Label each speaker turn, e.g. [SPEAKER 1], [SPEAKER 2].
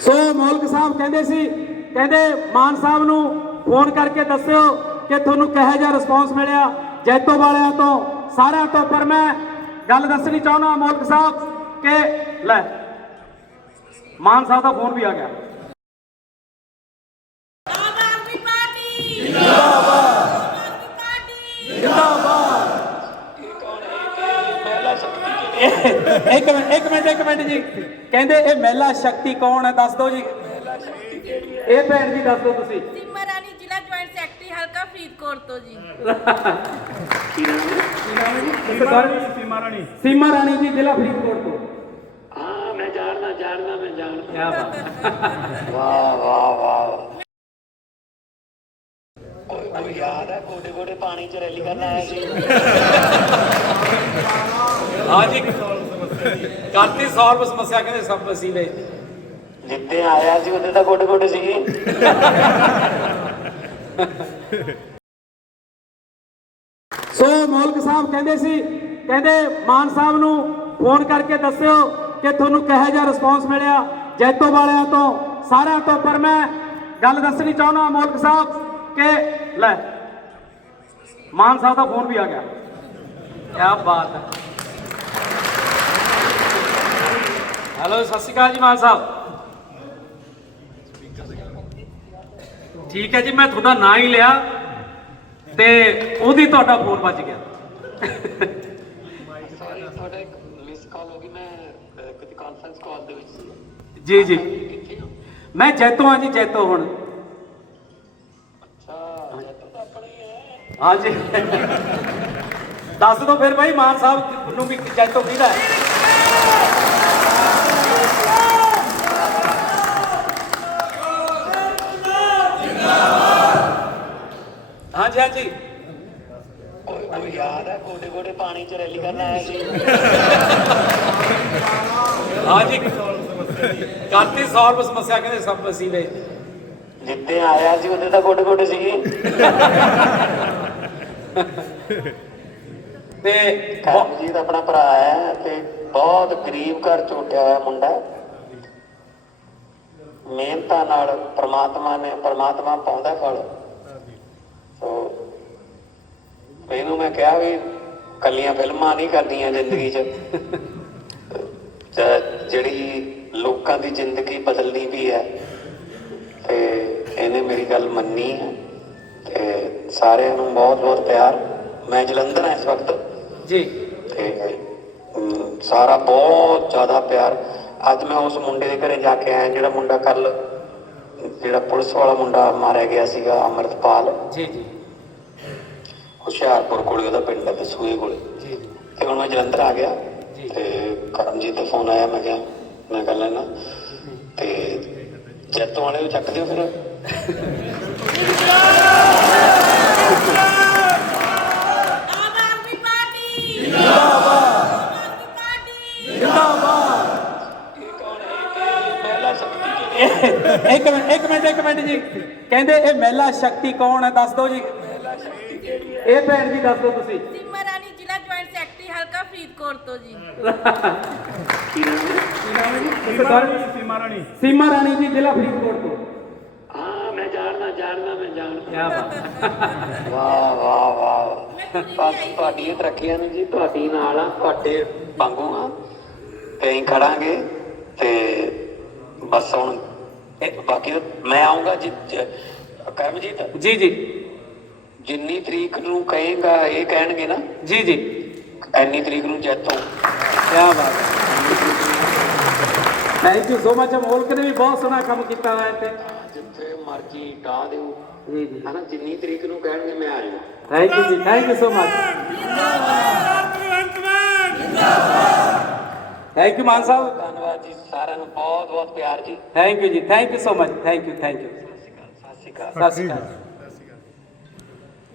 [SPEAKER 1] ਸੋ ਮੌਲਕ ਸਾਹਿਬ ਕਹਿੰਦੇ ਸੀ, ਕਹਿੰਦੇ ਮਾਨ ਸਾਹਿਬ ਨੂੰ ਫੋਨ ਕਰਕੇ ਦੱਸਿਓ ਕਿ ਤੁਹਾਨੂੰ ਕਿਹੋ ਜਿਹਾ ਰਿਸਪੌਂਸ ਮਿਲਿਆ ਜੈਤੋ ਵਾਲਿਆਂ ਤੋਂ ਸਾਰਿਆਂ ਤੋਂ। ਪਰ ਮੈਂ ਗੱਲ ਦੱਸਣੀ ਚਾਹੁੰਦਾ ਮੌਲਕ ਸਾਹਿਬ ਕਿ ਲੈ ਮਾਨ ਸਾਹਿਬ ਦਾ ਫੋਨ ਵੀ ਆ ਗਿਆ। एक मिनट जी, कहते ये महिला शक्ति कौन है दस दो जी। ये भैन जी दस दो तुसी।
[SPEAKER 2] सीमा रानी जिला ज्वाइंट सेक्रेटरी हल्का फरीदकोट तो जी।
[SPEAKER 1] सीमा रानी जी जिला फरीदकोट तो।
[SPEAKER 3] हाँ मैं जानना मैं जानना।
[SPEAKER 1] क्या बात है।
[SPEAKER 3] वाह वाह वाह। कोई याद है गोडे गोडे पानी च रैली करना आया जी।
[SPEAKER 1] हाँ जी करती सॉल्व समस्या कहते सब वसीले
[SPEAKER 3] जितने आया जी उधर तो गोडे गोडे सी।
[SPEAKER 1] सो मौलक साहब कहते सी, कहते मान साहब नू फोन करके दस्सिओ कि तुहानू किहो जिहा रिस्पॉन्स मिलिया जैतो वालियां तो सारियां तो। पर मैं गल दसनी चाहुंदा मौलक साहब कि ले मान साहब का फोन भी आ गया। क्या बात है। हेलो सत श्री अकाल जी मान साहब। ठीक है जी, मैं थोड़ा ना ही लिया ते ओदी ਤੁਹਾਡਾ ਫੋਨ ਵੱਜ ਗਿਆ।
[SPEAKER 3] सॉरी थोड़ा एक मिस कॉल होगी। मैं किसी कॉन्फ्रेंस कॉल ਦੇ ਵਿੱਚ ਸੀ।
[SPEAKER 1] जी जी मैं जैतो हाँ जी, जैतो हुण।
[SPEAKER 3] अच्छा जैतो तो अपना ही है।
[SPEAKER 1] हाँ जी दस दो फिर भाई मान साहब नू भी जैतो किहदा है। हाँ जी हाँ जी
[SPEAKER 3] कोई याद है गोडे गोडे पानी च रैली करना आया जी।
[SPEAKER 1] हाँ जी करती सॉल्व समस्या कहते सब वसीले
[SPEAKER 3] जितने आया जी उधर तो गोडे गोडे सी।
[SPEAKER 1] ते
[SPEAKER 3] ਕਰਮਜੀਤ ਆਪਣਾ ਭਰਾ ਹੈ ਤੇ ਬਹੁਤ ਗਰੀਬ ਘਰ ਚ ਉੱਠਿਆ ਹੋਇਆ ਮੁੰਡਾ। ਮਿਹਨਤਾਂ ਨਾਲ ਪ੍ਰਮਾਤਮਾ ਪਾਉਂਦਾ ਫਲ। ਸੋ ਮੈਨੂੰ ਮੈਂ ਕਿਹਾ ਵੀ ਕੱਲੀਆਂ ਫਿਲਮਾਂ ਨਹੀਂ ਕਰਦੀਆਂ ਜ਼ਿੰਦਗੀ 'ਚ, ਜਿਹੜੀ ਲੋਕਾਂ ਦੀ ਜ਼ਿੰਦਗੀ ਬਦਲਣੀ ਵੀ ਹੈ। ਤੇ ਇਹਨੇ ਮੇਰੀ ਗੱਲ ਮੰਨੀ ਹੈ ਤੇ ਸਾਰਿਆਂ ਨੂੰ ਬਹੁਤ ਬਹੁਤ ਪਿਆਰ। ਮੈਂ ਜਲੰਧਰ ਹਾਂ ਇਸ ਵਕਤ
[SPEAKER 1] जी
[SPEAKER 3] ਤੇ ਸਾਰਾ ਬਹੁਤ ਜ਼ਿਆਦਾ ਪਿਆਰ। ਅੱਜ ਮੈਂ ਉਸ ਮੁੰਡੇ ਦੇ ਘਰੇ ਜਾ ਕੇ ਆਇਆ ਜਿਹੜਾ ਮੁੰਡਾ ਕੱਲ ਜਿਹੜਾ ਪੁਲਿਸ ਵਾਲਾ ਮੁੰਡਾ ਮਾਰਿਆ ਗਿਆ ਸੀਗਾ ਅਮਰਤਪਾਲ।
[SPEAKER 1] जी जी
[SPEAKER 3] ਹੁਸ਼ਿਆਰਪੁਰ ਕੋਲੇ ਉਹਦਾ ਪਿੰਡ ਹੈ ਦਸੂਏ ਕੋਲੇ।
[SPEAKER 1] जी
[SPEAKER 3] ਤੇ ਹੁਣ ਮੈਂ ਜਲੰਧਰ ਆ ਗਿਆ ਤੇ ਕਰਮਜੀਤ ਦਾ ਫੋਨ ਆਇਆ। ਮੈਂ ਕਿਹਾ ਮੈਂ ਕਰ ਲੈਣਾ ਤੇ ਜੈਤੋਂ ਵਾਲੇ ਨੂੰ ਚੱਕ ਦਿਓ ਫਿਰ।
[SPEAKER 1] एक मिनट जी, कहते ये महिला शक्ति कौन है दस दो जी। ये भैन जी दस दो तुसी।
[SPEAKER 2] सीमा रानी जिला ज्वाइंट सेक्रेटरी हल्का फरीदकोट तो जी।
[SPEAKER 1] सीमा रानी जी जिला फरीदकोट तो।
[SPEAKER 3] हाँ मैं जानना मैं जानना।
[SPEAKER 1] क्या बात है।
[SPEAKER 3] ਵਾਹ ਵਾਹ ਵਾਹ। ਬਸ ਤੁਹਾਡੀਆਂ ਤਰੱਕੀਆਂ ਨੇ ਜੀ, ਤੁਹਾਡੀ ਨਾਲ ਆ, ਤੁਹਾਡੇ ਵਾਂਗੂ ਆ ਤੇ ਅਸੀਂ ਖੜਾਂਗੇ ਤੇ ਬਸ ਹੁਣ ਬਾਕੀ ਮੈਂ ਆਉਂਗਾ ਜੀ। ਕਰਮਜੀਤ
[SPEAKER 1] जी जी
[SPEAKER 3] ਜਿੰਨੀ ਤਰੀਕ ਨੂੰ ਕਹੇਗਾ ਇਹ ਕਹਿਣਗੇ ਨਾ
[SPEAKER 1] जी जी
[SPEAKER 3] ਐਨੀ ਤਰੀਕ ਨੂੰ ਜੈਤੋਂ।
[SPEAKER 1] क्या बात है। Thank you so much. Molak ने भी बहुत सोहना काम किया हुआ है।
[SPEAKER 3] ਜਿੱਥੇ ਮਰਜੀ ਡਾ ਦਿਓ
[SPEAKER 1] जी जी
[SPEAKER 3] ਹਨਾ, ਜਿੰਨੀ ਤਰੀਕ ਨੂੰ ਕਹਿਣਗੇ ਮੈਂ ਆ ਜਾਊਂ।
[SPEAKER 1] थैंक यू जी, thank you so much. Thank you Mann Sahab.
[SPEAKER 3] ਧੰਨਵਾਦ ਜੀ ਸਾਰਿਆਂ ਨੂੰ, ਬਹੁਤ ਬਹੁਤ ਪਿਆਰ ਜੀ।
[SPEAKER 1] थैंक यू जी, thank you so much. Thank you
[SPEAKER 3] ਸਤਿ ਸ਼੍ਰੀ ਅਕਾਲ।
[SPEAKER 1] सत श्री अकाल।